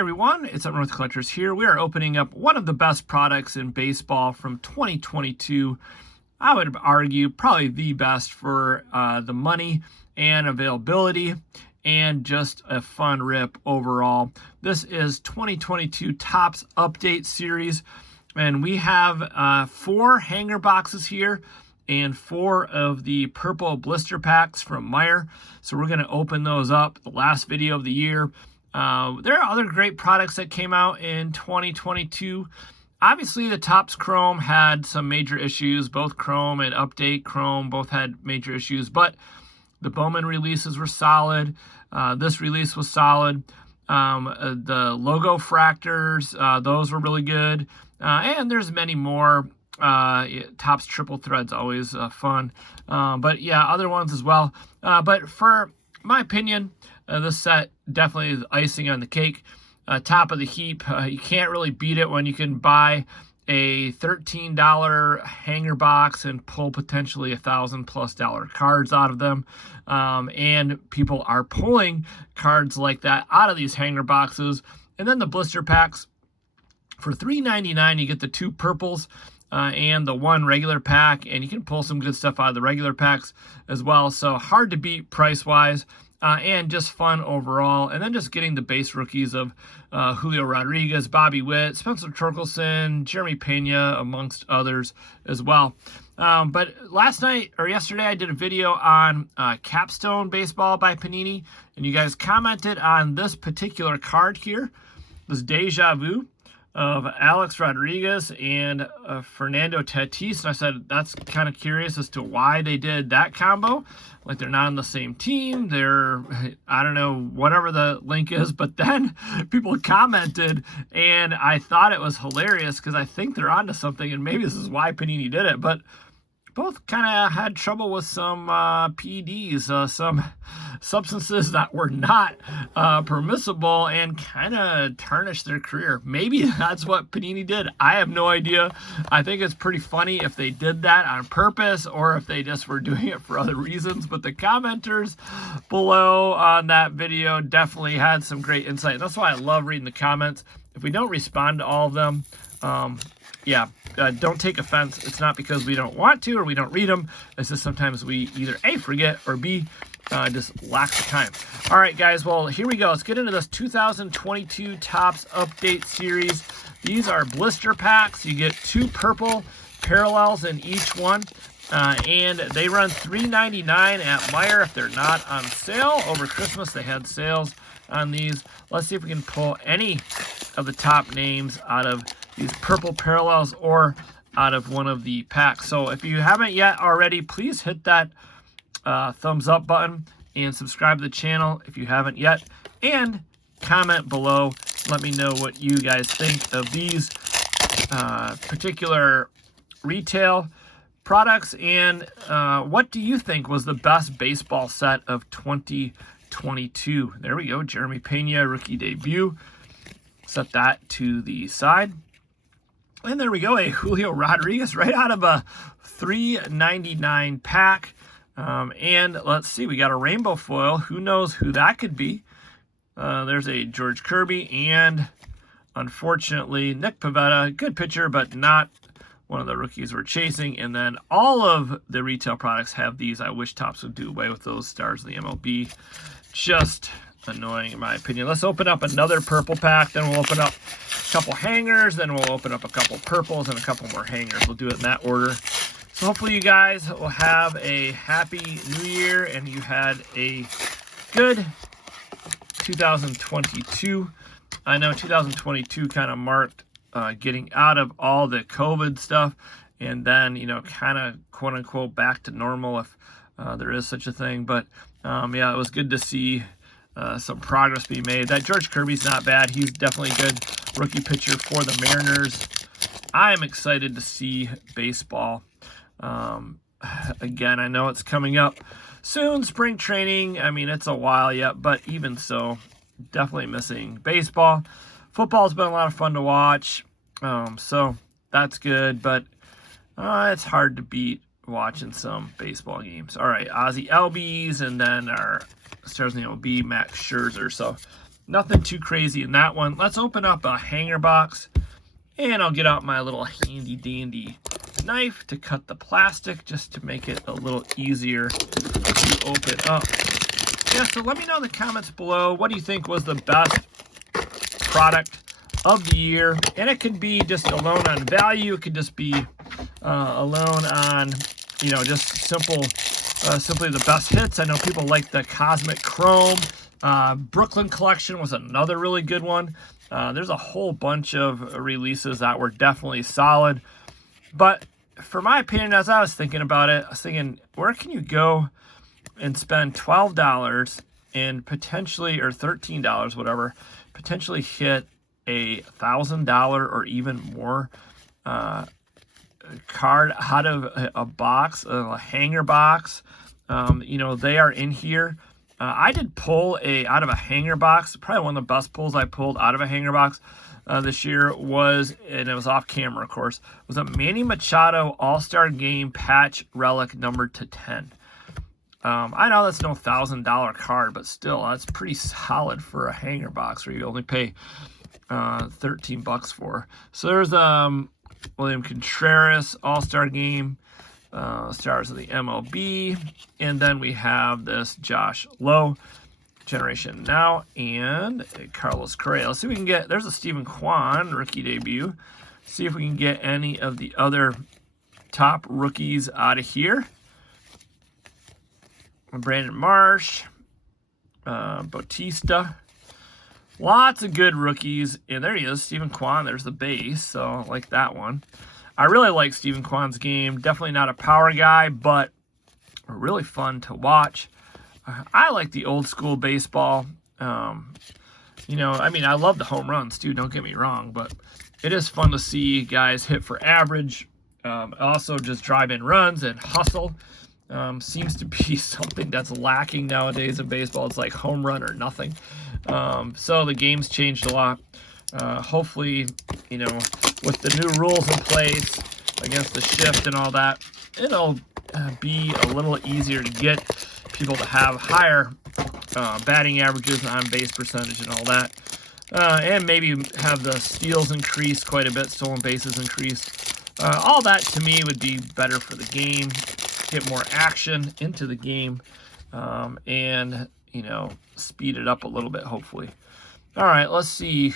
everyone, it's UpNorth Collectors here. We are opening up one of the best products in baseball from 2022. I would argue probably the best for the money and availability and just a fun rip overall. This is 2022 Topps Update Series, and we have 4 hanger boxes here and 4 of the purple blister packs from Meyer. So we're going to open those up, the last video of the year. There are other great products that came out in 2022. Obviously, the Topps Chrome had some major issues. Both Chrome and Update Chrome both had major issues, but the Bowman releases were solid. This release was solid. The logo fractors, those were really good. And there's many more. Topps triple threads, always fun. But yeah, other ones as well. But for my opinion, this set definitely is icing on the cake. Top of the heap. You can't really beat it when you can buy a $13 hanger box and pull potentially $1,000+ cards out of them. And people are pulling cards like that out of these hanger boxes. And then the blister packs. For $3.99, you get the 2 purples and the 1 regular pack, and you can pull some good stuff out of the regular packs as well. So hard to beat price-wise. And just fun overall. And then just getting the base rookies of Julio Rodriguez, Bobby Witt, Spencer Torkelson, Jeremy Pena, amongst others as well. But last night or yesterday, I did a video on Capstone Baseball by Panini, and you guys commented on this particular card here, this Deja Vu of Alex Rodriguez and Fernando Tatis. And I said, that's kind of curious as to why they did that combo. Like, they're not on the same team. They're, I don't know, whatever the link is. But then people commented, and I thought it was hilarious because I think they're onto something, and maybe this is why Panini did it. But both kind of had trouble with some PEDs, some substances that were not permissible, and kind of tarnished their career. Maybe that's what Panini did. I have no idea. I think it's pretty funny if they did that on purpose or if they just were doing it for other reasons. But the commenters below on that video definitely had some great insight. That's why I love reading the comments. If we don't respond to all of them, don't take offense. It's not because we don't want to or we don't read them. It's just sometimes we either A, forget, or B, just lack the time. All right, guys. Well, here we go. Let's get into this 2022 Topps Update Series. These are blister packs. You get 2 purple parallels in each one. And they run $3.99 at Meyer if they're not on sale. Over Christmas, they had sales on these. Let's see if we can pull any of the top names out of these purple parallels or out of one of the packs. So if you haven't yet already, please hit that thumbs up button and subscribe to the channel if you haven't yet, and comment below. Let me know what you guys think of these particular retail products, and what do you think was the best baseball set of 2022? There we go. Jeremy Pena rookie debut. Set that to the side. And there we go, a Julio Rodriguez right out of a $3.99 pack. And let's see, we got a rainbow foil. Who knows who that could be? There's a George Kirby and, unfortunately, Nick Pivetta. Good pitcher, but not one of the rookies we're chasing. And then all of the retail products have these. I wish Topps would do away with those stars of the MLB. Just annoying in my opinion. Let's open up another purple pack, then we'll open up a couple hangers, then we'll open up a couple purples and a couple more hangers. We'll do it in that order. So hopefully you guys will have a happy new year and you had a good 2022. I know 2022 kind of marked getting out of all the COVID stuff and then, you know, kind of quote unquote back to normal if there is such a thing. But yeah, it was good to see some progress being made. That George Kirby's not bad. He's definitely a good rookie pitcher for the Mariners. I am excited to see baseball. Again, I know it's coming up soon, spring training. I mean, it's a while yet, but even so, definitely missing baseball. Football's been a lot of fun to watch, so that's good, but it's hard to beat watching some baseball games. All right, Ozzie Albies, and then our stars in the MLB, Max Scherzer. So nothing too crazy in that one. Let's open up a hanger box, and I'll get out my little handy dandy knife to cut the plastic just to make it a little easier to open up. Yeah, so let me know in the comments below, what do you think was the best product of the year? And it could be just alone on value. It could just be alone on, you know, just simply the best hits. I know people like the Cosmic Chrome. Brooklyn Collection was another really good one. There's a whole bunch of releases that were definitely solid. But for my opinion, as I was thinking about it, I was thinking, where can you go and spend $12 and potentially, or $13, whatever, potentially hit a $1,000 or even more card out of a box, a hanger box. You know, they are in here. I did pull out of a hanger box. Probably one of the best pulls I pulled out of a hanger box this year was, and it was off camera, of course, was a Manny Machado All-Star Game patch relic numbered to 10. I know that's no $1,000 card, but still, that's pretty solid for a hanger box where you only pay 13 bucks for. So there's William Contreras All-Star Game, stars of the MLB, and then we have this Josh Lowe, Generation Now, and Carlos Correa. Let's see if we can get, there's a Stephen Kwan rookie debut. See if we can get any of the other top rookies out of here. Brandon Marsh, Bautista, lots of good rookies. And there he is, Stephen Kwan. There's the base, so I like that one. I really like Stephen Kwan's game. Definitely not a power guy, but really fun to watch. I like the old school baseball. You know, I mean, I love the home runs too, don't get me wrong, but it is fun to see guys hit for average. Also just drive in runs and hustle. Seems to be something that's lacking nowadays in baseball. It's like home run or nothing. So the game's changed a lot. Hopefully, you know, with the new rules in place against the shift and all that, it'll be a little easier to get people to have higher batting averages, on base percentage, and all that. And maybe have the steals increase quite a bit, stolen bases increase. All that to me would be better for the game. Get more action into the game, and, you know, speed it up a little bit, hopefully. All right, let's see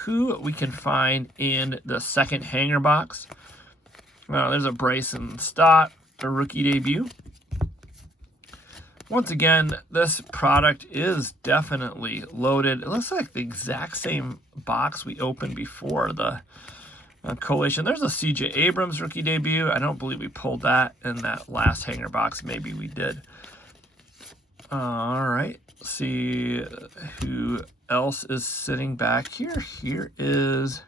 who we can find in the second hanger box. There's a Bryson Stott, a rookie debut. Once again, this product is definitely loaded. It looks like the exact same box we opened before the collation. There's a C.J. Abrams rookie debut. I don't believe we pulled that in that last hanger box. Maybe we did. All right. Let's see who else is sitting back here. Here is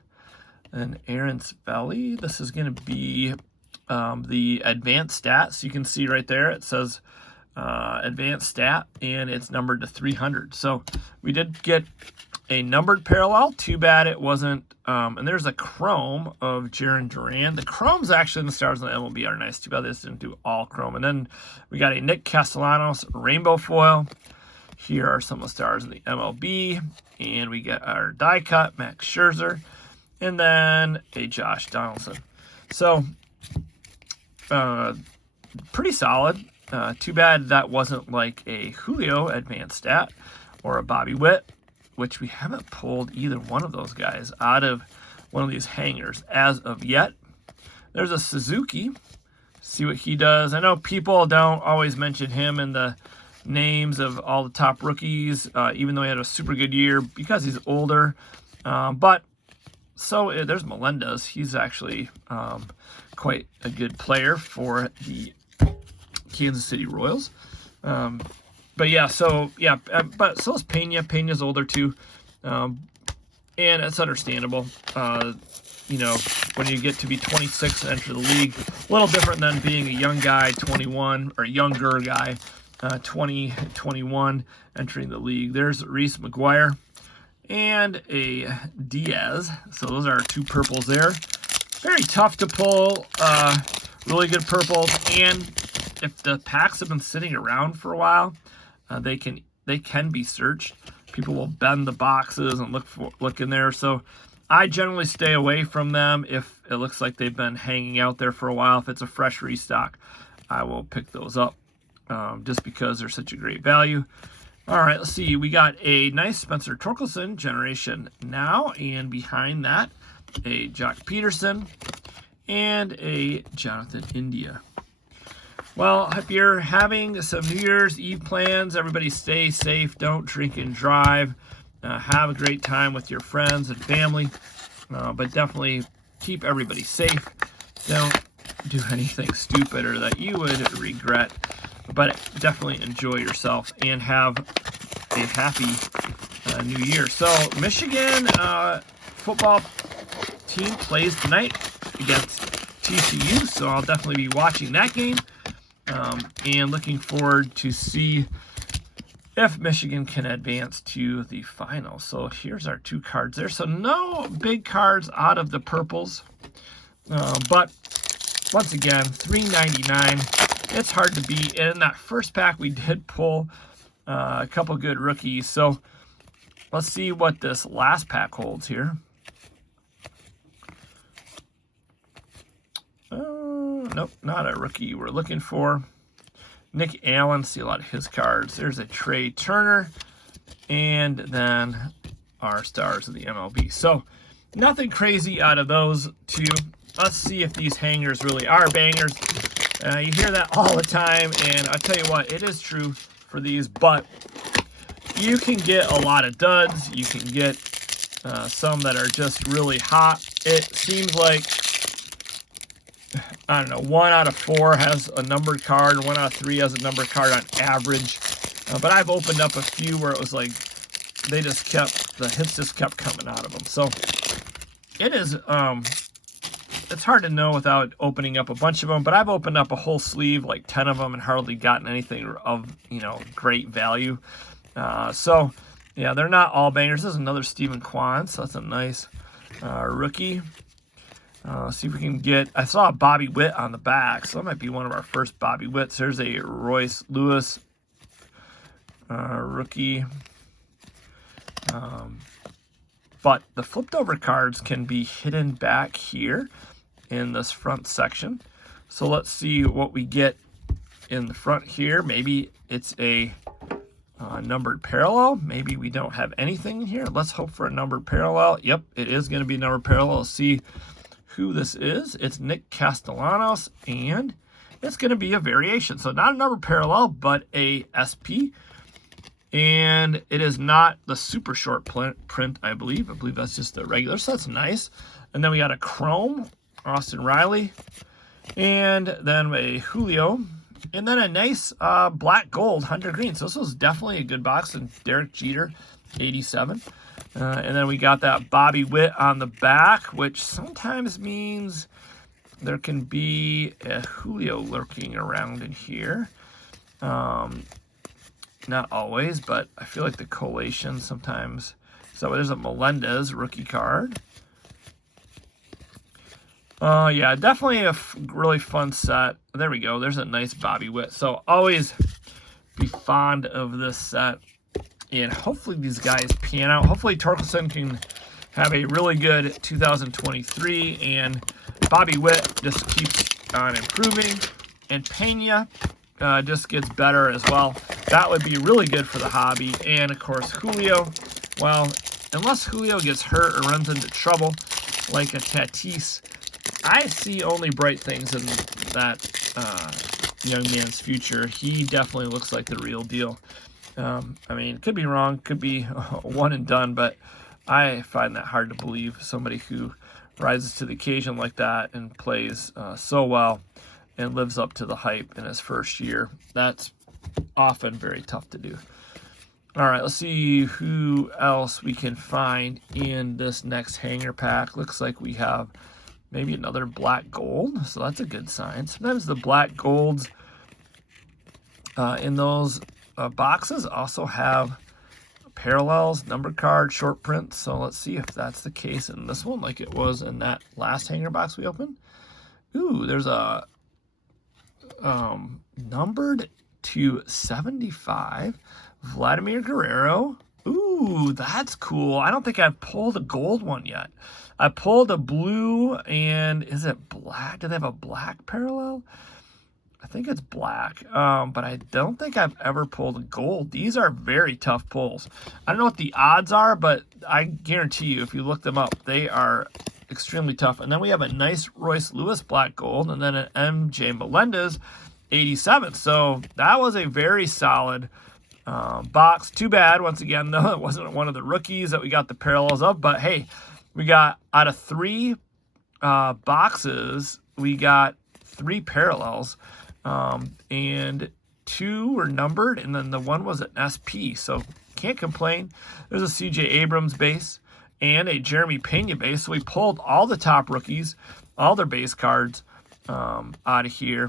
an Aaron Spelly. This is going to be the advanced stats. You can see right there it says advanced stat, and it's numbered to 300. So we did get a numbered parallel. Too bad it wasn't. And there's a chrome of Jarren Duran. The chromes actually in the stars on the MLB are nice. Too bad this didn't do all chrome. And then we got a Nick Castellanos rainbow foil. Here are some of the stars in the MLB. And we get our die cut, Max Scherzer. And then a Josh Donaldson. So, pretty solid. Too bad that wasn't like a Julio advanced stat or a Bobby Witt, which we haven't pulled either one of those guys out of one of these hangers as of yet. There's a Suzuki. See what he does. I know people don't always mention him in the names of all the top rookies, even though he had a super good year because he's older. But so there's Melendez. He's actually quite a good player for the Kansas City Royals. But yeah, so yeah, but so is Pena. Pena's older too, and it's understandable. You know, when you get to be 26 and enter the league, a little different than being a young guy, 21, or younger guy, 20, 21, entering the league. There's Reese McGuire and a Diaz. So those are our two purples there. Very tough to pull. Really good purples, and if the packs have been sitting around for a while, they can be searched. People will bend the boxes and look in there. So I generally stay away from them if it looks like they've been hanging out there for a while. If it's a fresh restock, I will pick those up just because they're such a great value. All right, let's see. We got a nice Spencer Torkelson Generation Now, and behind that, a Jock Peterson and a Jonathan India. Well, if you're having some New Year's Eve plans, everybody stay safe. Don't drink and drive. Have a great time with your friends and family, but definitely keep everybody safe. Don't do anything stupid or that you would regret, but definitely enjoy yourself and have a happy new year. So Michigan football team plays tonight against TCU, so I'll definitely be watching that game and looking forward to see if Michigan can advance to the final. So here's our 2 cards there. So no big cards out of the purples, but once again, $3.99. It's hard to beat. And in that first pack, we did pull a couple good rookies. So let's see what this last pack holds here. Nope, not a rookie we're looking for. Nick Allen, see a lot of his cards. There's a Trey Turner, and then our stars of the MLB. So nothing crazy out of those 2. Let's see if these hangers really are bangers. You hear that all the time, and I'll tell you what, it is true for these, but you can get a lot of duds. You can get some that are just really hot. It seems like, I don't know, 1 out of 4 has a numbered card, and 1 out of 3 has a numbered card on average. But I've opened up a few where it was like the hits just kept coming out of them. So it is, it's hard to know without opening up a bunch of them, but I've opened up a whole sleeve, like 10 of them, and hardly gotten anything of, great value. So yeah, they're not all bangers. This is another Stephen Kwan, so that's a nice rookie. See if we can get, I saw a Bobby Witt on the back, so that might be one of our first Bobby Witts. There's a Royce Lewis rookie. But the flipped over cards can be hidden back here in this front section. So let's see what we get in the front here. Maybe it's a numbered parallel. Maybe we don't have anything in here. Let's hope for a numbered parallel. Yep, it is going to be a numbered parallel. Let's see who this is. It's Nick Castellanos, and it's going to be a variation. So not a number parallel, but a SP. And it is not the super short print, I believe. I believe that's just a regular, so that's nice. And then we got a chrome, Austin Riley, and then a Julio, and then a nice black gold Hunter Green. So this was definitely a good box, and Derek Jeter, 87. And then we got that Bobby Witt on the back, which sometimes means there can be a Julio lurking around in here. Not always, but I feel like the collation sometimes. So there's a Melendez rookie card. Yeah, definitely a really fun set. There we go. There's a nice Bobby Witt. So always be fond of this set. And hopefully these guys pan out. Hopefully Torkelson can have a really good 2023. And Bobby Witt just keeps on improving. And Pena just gets better as well. That would be really good for the hobby. And, of course, Julio. Well, unless Julio gets hurt or runs into trouble like a Tatis, I see only bright things in that young man's future. He definitely looks like the real deal. I mean, could be wrong, could be one and done, but I find that hard to believe. Somebody who rises to the occasion like that and plays so well and lives up to the hype in his first year. That's often very tough to do. All right, let's see who else we can find in this next hanger pack. Looks like we have maybe another black gold, so that's a good sign. Sometimes the black golds in those boxes also have parallels, number card, short print. So let's see if that's the case in this one, like it was in that last hanger box we opened. Ooh, there's a numbered to 75 Vladimir Guerrero Ooh, that's cool. I don't think I've pulled a gold one yet. I pulled a blue, and is it black? Do they have a black parallel? I think it's black, but I don't think I've ever pulled a gold. These are very tough pulls. I don't know what the odds are, but I guarantee you, if you look them up, they are extremely tough. And then we have a nice Royce Lewis black gold, and then an MJ Melendez 87. So that was a very solid box. Too bad, once again, though, it wasn't one of the rookies that we got the parallels of. But hey, we got out of 3 boxes, we got 3 parallels. And 2 were numbered, and then the one was an SP, so can't complain. There's a CJ Abrams base and a Jeremy Pena base, so we pulled all the top rookies, all their base cards out of here,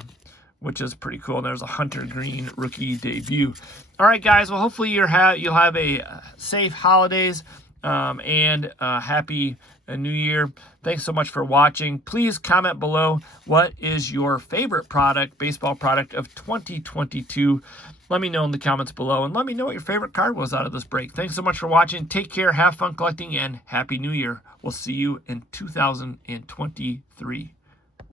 which is pretty cool. And there's a Hunter Green rookie debut. All right, guys, well, hopefully you'll have a safe holidays and happy New Year. Thanks so much for watching. Please comment below, what is your favorite product, baseball product of 2022? Let me know in the comments below, and let me know what your favorite card was out of this break. Thanks so much for watching. Take care, have fun collecting, and Happy New Year. We'll see you in 2023.